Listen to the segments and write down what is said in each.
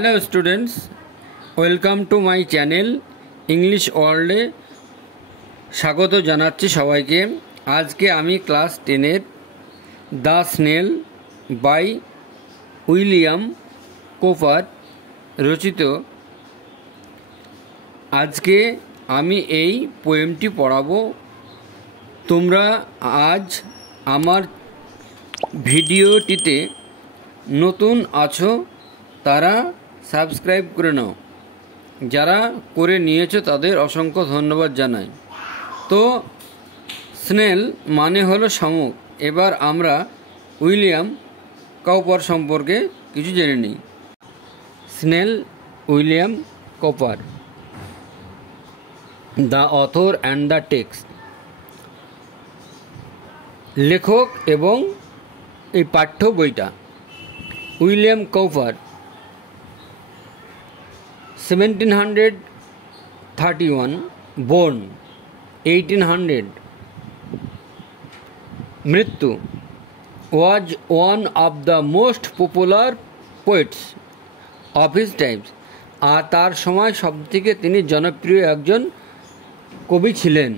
Hello students, welcome to my channel English ওয়ার্ল্ডে স্বাগত জানাচ্ছি সবাইকে। আজকে আমি ক্লাস 10-এর the Snail by William Cowper রচিত আজকে আমি এই পোয়েমটি পড়াবো। তোমরা আজ আমার ভিডিওটিতে নতুন আছো তারা সাবস্ক্রাইব করে নাও, যারা করে নিয়েছো তাদের অসংখ্য ধন্যবাদ জানাই। তো স্নেল মানে হলো শামুক। এবার আমরা উইলিয়াম কপার সম্পর্কে কিছু জেনে নিই। Snail William copper, the author and the text, লেখক এবং এই পাঠ্য বইটা। উইলিয়াম কপার 1731 born, 1800 মৃত্যু, was one of the most popular poets of his times, আর তার সময় সবথেকে তিনি জনপ্রিয় একজন কবি ছিলেন।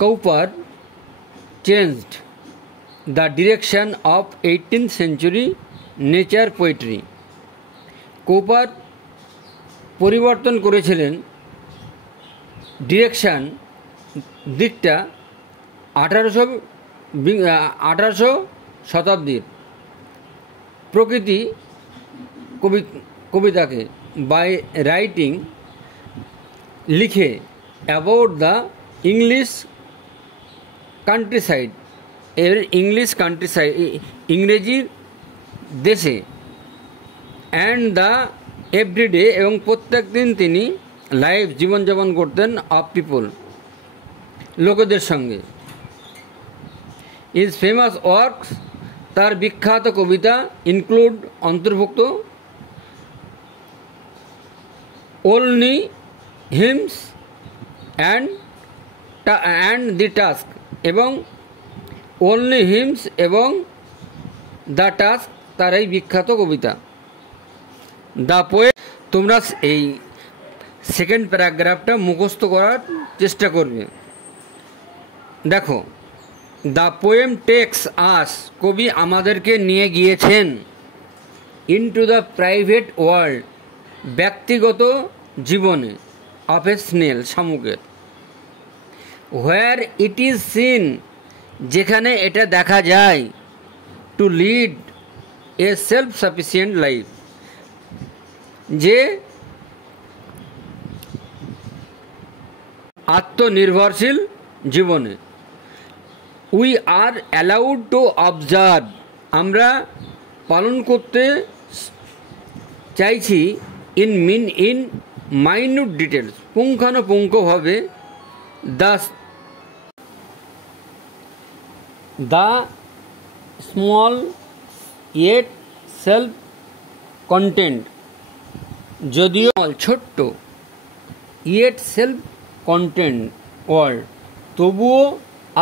Copper changed the direction of 18th century nature poetry. কোপার পরিবর্তন করেছিলেন ডিরেকশান, দিকটা 1800 শতাব্দীর প্রকৃতি কবিতাকে বাই রাইটিং, লিখে অ্যাবাউট দ্য ইংলিশ কান্ট্রিসাইড, ইংরেজির দেশে, অ্যান্ড দ্য এভরিডে, এবং প্রত্যেক দিন তিনি লাইভ জীবনযাপন করতেন অফ পিপল, লোকেদের সঙ্গে। ইজ ফেমাস ওয়ার্কস, তার বিখ্যাত কবিতা ইনক্লুড, অন্তর্ভুক্ত, only hymns and the task, এবং ওনলি হিমস এবং দ্য টাস্ক তার এই বিখ্যাত কবিতা। দ্য পোয়েম, তোমরা এই সেকেন্ড প্যারাগ্রাফটা মুখস্থ করার চেষ্টা করবে। দেখো, দ্য পোয়েম টেক্স আস, কবি আমাদেরকে নিয়ে গিয়েছেন, ইনটু দ্য প্রাইভেট ওয়ার্ল্ড, ব্যক্তিগত জীবনে, অফ এ স্নেল, শামুকের, হোয়ার ইট ইজ সিন, যেখানে এটা দেখা যায়, to lead a self sufficient life, যে আত্মনির্ভরশীল জীবনে। We are allowed to observe, আমরা পালন করতে চাইছি, ইন মাইনিউট ডিটেলস, পুঙ্খানুপুঙ্খভাবে, the small yet self content, যদিও ছোট্ট, ইয়েট সেলফ কন্টেন্ট ওয়ার্ল্ড, তবুও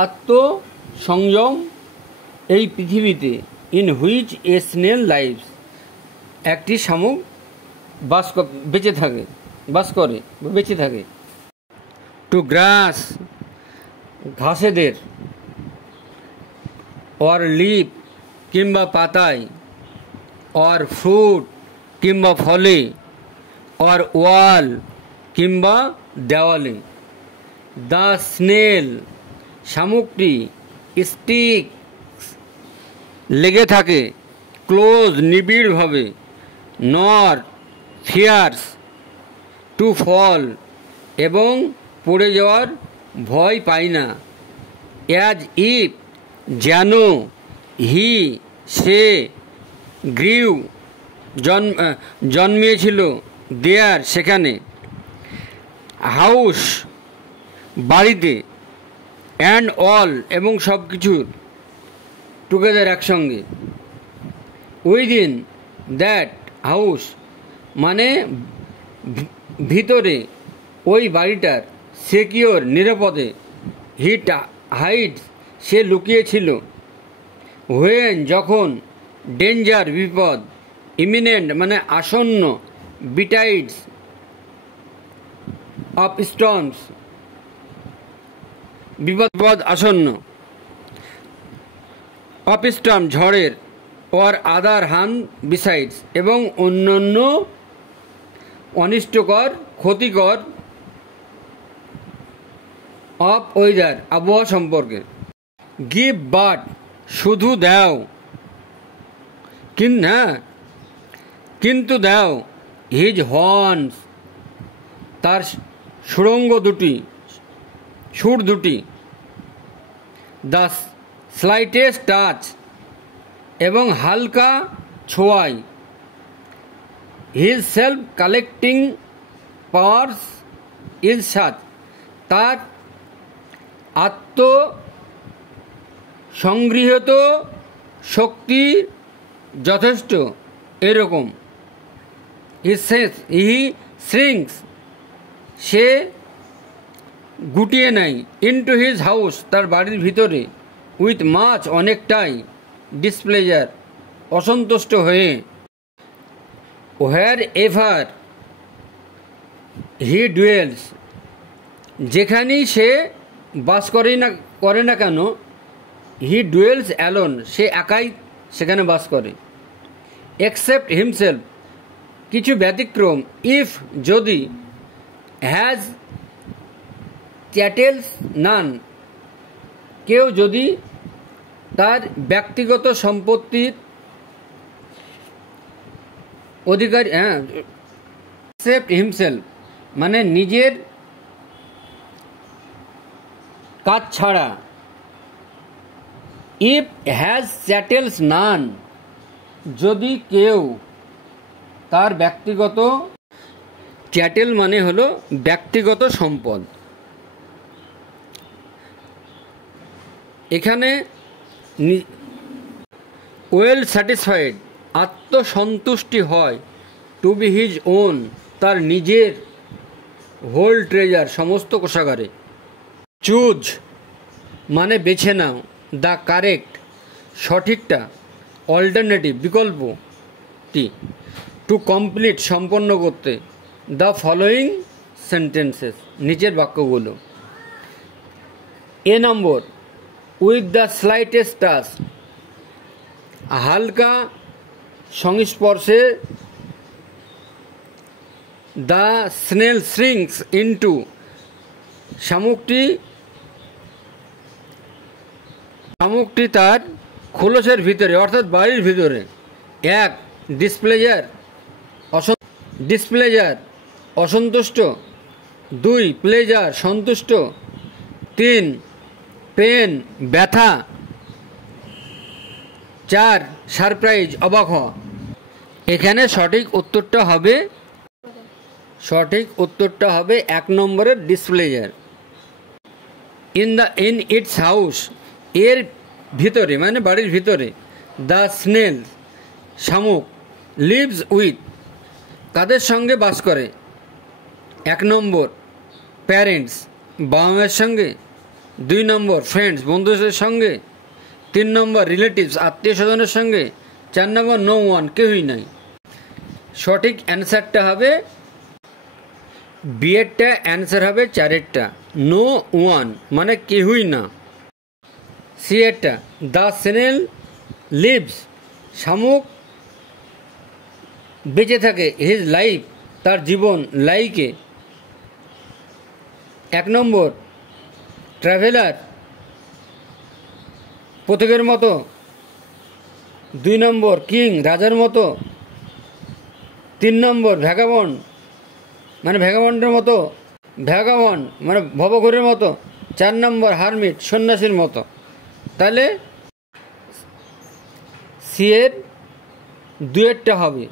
আত্মসংযম এই পৃথিবীতে, in which a snail life, একটি শামুক বেঁচে থাকে। টু গ্রাস, ঘাসেদের, অর লিপ, কিংবা পাতায়, অর ফ্রুট, কিংবা ফলে, অর ওয়াল, কিংবা দেওয়ালে। দ্য স্নেল, শামুকটি, স্টিক, লেগে থাকে, ক্লোজ, নিবিড়ভাবে, নর, ফিয়ার্স, টু ফল, এবং পড়ে যাওয়ার ভয় পায় না, অ্যাজ ইফ, যেন, হি, সে, গ্রিউ, জন্মিয়েছিল, দেয়ার, সেখানে, হাউস, বাড়িতে, অ্যান্ড অল, এবং সব কিছুর, টুগেদার, একসঙ্গে, উইদিন দ্যাট হাউস, মানে ভিতরে, ওই বাড়িটার, সিকিওর, নিরাপদে, হাইড, সে লুকিয়েছিল, হোয়েন, যখন, ডেঞ্জার, বিপদ, ইমিনেন্ট মানে আসন্ন, বিটাইডস অফ স্টর্মস বিপদ আসন্ন, অফ স্টর্ম ঝড়ের, অর আদার হান বিসাইডস এবং অন্যান্য অনিষ্টকর ক্ষতিকর, অফ ওয়েদার আবহাওয়া সম্পর্কে। গিভ বাট শুধু দাও, কিন্তু দাও, হিজ হর্নস তার সুড়ঙ্গ দুটি, সুর দুটি, দ্য স্লাইটেস্ট টাচ এবং হালকা ছোঁয়াই, his self collecting powers is such তার আত্মসংগৃহীত শক্তি যথেষ্ট এরকম। হি শ্রিঙ্কস সে গুটিয়ে নেয়, ইনটু হিজ হাউস তার বাড়ির ভিতরে, উইথ মাছ অনেকটাই, ডিসপ্লেজার অসন্তুষ্ট হয়ে, হোয়ার এভার হি ডুয়েলস যেখানেই সে বাস করে না কেন, হি ডুয়েলস অ্যালোন সে একাই সেখানে বাস করে, এক্সেপ্ট হিমসেলফ কিছু ব্যতিক্রম, ইফ যদি, হ্যাজ চ্যাটেলস নান কেউ যদি তার ব্যক্তিগত সম্পত্তির অধিকারী, এক্সেপ্ট হিমসেলফ মানে নিজের কাজ ছাড়া, ইফ হ্যাজ চ্যাটেলস নান যদি কেউ তার ব্যক্তিগত, চ্যাটেল মানে হলো ব্যক্তিগত সম্পদ। এখানে ওয়েল স্যাটিসফাইড আত্মসন্তুষ্টি হয়, টু বি হিজ ওন তার নিজের, হোল ট্রেজার সমস্ত কোষাগারে। চুজ মানে বেছে নাও, দ্য কারেক্ট সঠিকটা, অল্টারনেটিভ বিকল্পটি, টু কমপ্লিট সম্পন্ন করতে, দ্য ফলোয়িং সেন্টেন্সেস নিচের বাক্যগুলো। এ নম্বর, উইথ দ্য স্লাইটেস্ট টাচ হালকা সংস্পর্শে, দ্য স্নেল শ্রিঙ্কস ইনটু শামুকটি তার খোলসের ভিতরে অর্থাৎ বাড়ির ভিতরে। এক ডিসপ্লেজার অসন্তুষ্ট, দুই প্লেজার সন্তুষ্ট, তিন পেন ব্যথা, চার সারপ্রাইজ অবাক হওয়া। এখানে সঠিক উত্তরটা হবে এক নম্বরের ডিসপ্লেজার। ইন ইটস হাউস এর ভিতরে মানে বাড়ির ভিতরে, দ্য স্নেল শামুক, লিভস উইথ কাদের সঙ্গে বাস করে, এক নম্বর প্যারেন্টস বাবা মায়ের সঙ্গে, দুই নম্বর ফ্রেন্ডস বন্ধুদের সঙ্গে, তিন নম্বর রিলেটিভস আত্মীয় স্বজনের সঙ্গে, চার নম্বর নো ওয়ান কেউই নাই। সঠিক অ্যান্সারটা হবে বিয়েরটা, অ্যান্সার হবে চারেরটা, নো ওয়ান মানে কেউই না। সি এরটা, দ্য স্নেল লিভস শামুক বেঁচে থাকে, হিজ লাইফ তার জীবন, লাইকে। এক নম্বর ট্রাভেলার পথিকের মতো, দুই নম্বর কিং রাজার মতো, তিন নম্বর ভ্যাগাবন্ড মানে ভ্যাগাবন্ডের মতো, ভ্যাগাবন্ড মানে ভবঘুরের মতো, চার নম্বর হারমিট সন্ন্যাসীর মতো। তাহলে সি এর দুয়েরটা হবে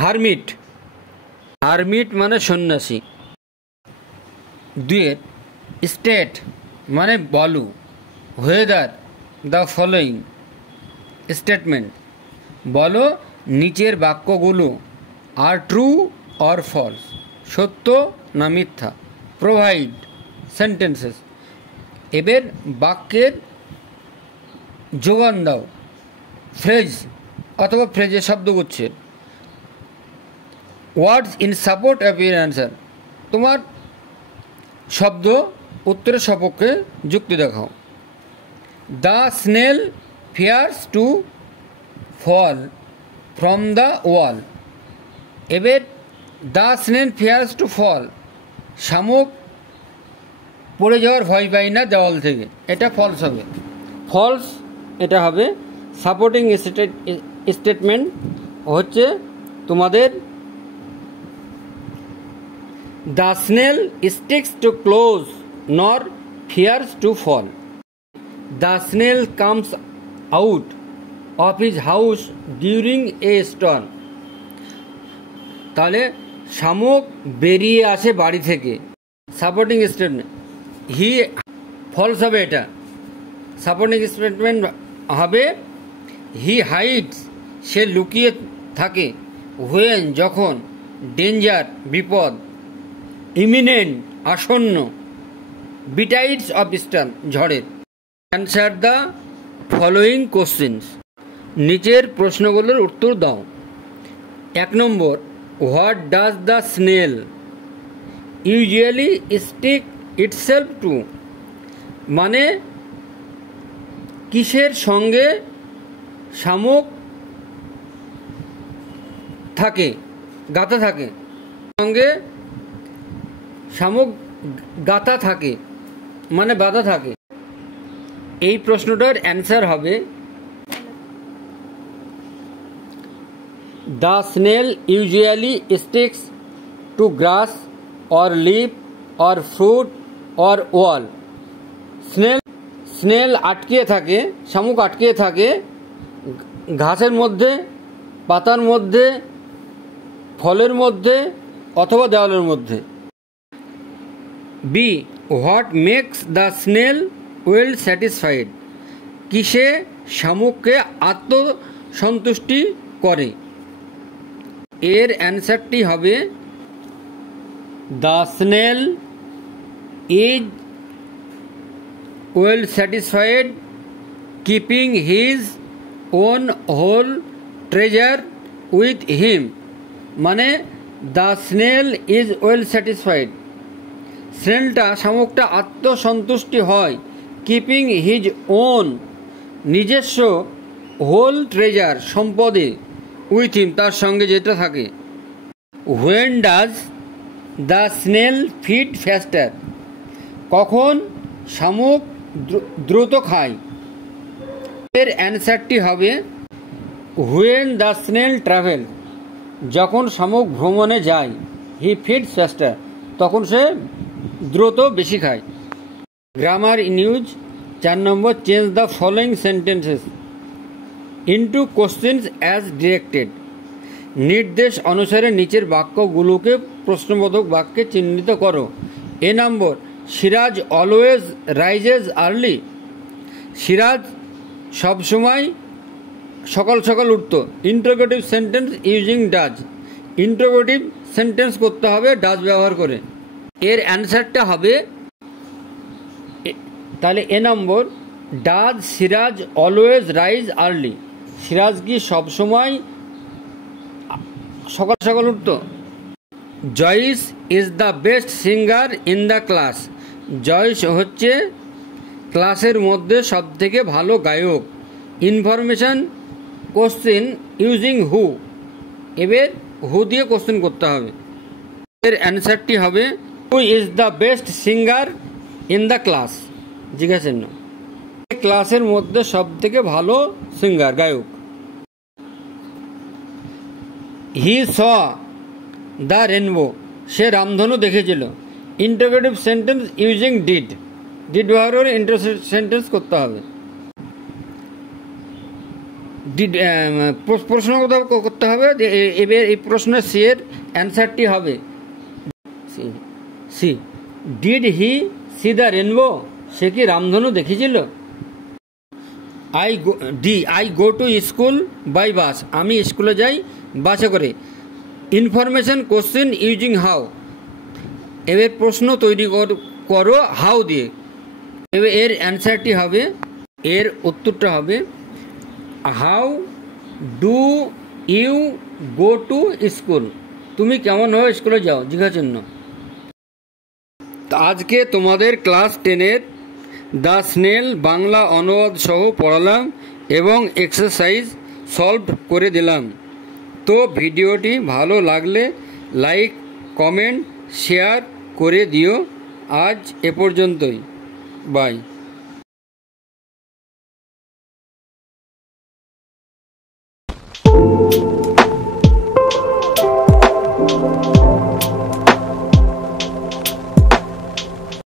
হারমিট, হারমিট মানে সন্ন্যাসী। দুয়ের স্টেট মানে বলো, ওয়েদার দ্য ফলোয়িং স্টেটমেন্ট বলো নিচের বাক্যগুলো আর ট্রু অর ফলস সত্য না মিথ্যা। প্রোভাইড সেন্টেন্সেস এবার বাক্যের যোগান দাও, ফ্রেজ অথবা ফ্রেজের শব্দগুচ্ছের। Words in support of your answer, তোমার শব্দ উত্তরের সপক্ষে যুক্তি দেখাও। The snail fears to fall from the wall. এবার the snail fears to fall, শামুক পড়ে যাওয়ার ভয় পাই না দেওয়াল থেকে, এটা ফলস হবে। ফলস এটা হবে। সাপোর্টিং স্টেটমেন্ট হচ্ছে তোমাদের the snail sticks to close nor fears to fall. The snail comes out of his house during a storm. তাহলে শামুক বেরিয়ে আসে বাড়ি থেকে। সাপোর্টিং স্টেটমেন্ট হি ফলস হবে এটা। সাপোর্টিং স্টেটমেন্ট হবে হি হাইডস, সে লুকিয়ে থাকে, হোয়েন যখন, ডেঞ্জার বিপদ, ইমিনেন্ট আসন্ন, বিটাইডস অফ স্টর্ম ঝড়ের। অ্যান্সার দ্য ফলোয়িং কোশ্চেন্স, নিচের প্রশ্নগুলোর উত্তর দাও। 1 নম্বর, what does the snail usually stick itself to, মানে কিসের সঙ্গে শামুক থাকে, গাঁথা থাকে, সঙ্গে শামুক গাঁথা থাকে মানে বাঁধা থাকে। এই প্রশ্নটার অ্যান্সার হবে the snail usually sticks two glass or leaf or fruit or wall. Snail আটকিয়ে থাকে, শামুক আটকিয়ে থাকে ঘাসের মধ্যে, পাতার মধ্যে, ফলের মধ্যে অথবা দেওয়ালের মধ্যে। B, what makes the snail well satisfied, কিসে শামুককে আত্মসন্তুষ্টি করে। এর অ্যান্সারটি হবে the snail is well satisfied keeping his own whole treasure with him, মানে the snail is well satisfied, স্নেলটা শামুকটা আত্মসন্তুষ্টি হয়, কিপিং হিজ ওন নিজস্ব, হোল ট্রেজার সম্পদে, উইথ হিম তার সঙ্গে যেটা থাকে। When does the snail feed faster, কখন শামুক দ্রুত খায়। এর অ্যান্সারটি হবে হোয়েন দ্য স্নেল ট্রাভেল, যখন শামুক ভ্রমণে যায়, হি ফিডস ফাস্টার, তখন সে দ্রুত বেশি খায়। গ্রামার ইন ইউজ 4 নম্বর, change the following sentences into questions as directed, নির্দেশ অনুসারে নিচের বাক্যগুলোকে প্রশ্নবোধক বাক্যে চিহ্নিত করো। এ নম্বর, Siraj always rises early, Siraj সবসময় সকাল সকাল উঠত। Interrogative sentence using does, interrogative sentence করতে হবে ডাজ ব্যবহার করে। এর অ্যান্সারটা হবে তাহলে এ নম্বর, does Siraj always rise early, Siraj কি সবসময় সকাল সকাল উঠত। Joyce is the best singer in the class, Joyce হচ্ছে ক্লাসের মধ্যে সবথেকে ভালো গায়ক। ইনফরমেশন কোশ্চেন ইউজিং হু, এবার হু দিয়ে কোশ্চেন করতে হবে। এর অ্যান্সারটি হবে who is the best singer in the class, জিজ্ঞাসেন না, ক্লাসের মধ্যে সবথেকে ভালো সিঙ্গার গায়ক। হি স দ্য রেনবো, সে রামধনু দেখেছিল। Interrogative sentence using did, did ব্যবহার করে ইন্টারোগেটিভ সেন্টেন্স করতে হবে। ডিড প্রশ্ন করতে হবে। এবার এই প্রশ্নের সি এর অ্যান্সারটি হবে C, did he see the rainbow, সে কি রামধনু দেখেছিল। I go to school by bus, আমি স্কুলে যাই বাসে করে। ইনফরমেশন কোশ্চেন ইউজিং হাউ, এবার প্রশ্ন তৈরি করো হাউ দিয়ে। এবার এর অ্যান্সারটি হবে, এর উত্তরটা হবে how do you go to school, তুমি কেমন হয়ে স্কুলে যাও জিজ্ঞাচিহ্ন। আজকে তোমাদের ক্লাস 10-এর দ্য স্নেল বাংলা অনুবাদ সহ পড়ালাম এবং এক্সারসাইজ সলভ করে দিলাম। তো ভিডিওটি ভালো লাগলে লাইক, কমেন্ট, শেয়ার করে দিও। আজ এ পর্যন্তই, বাই।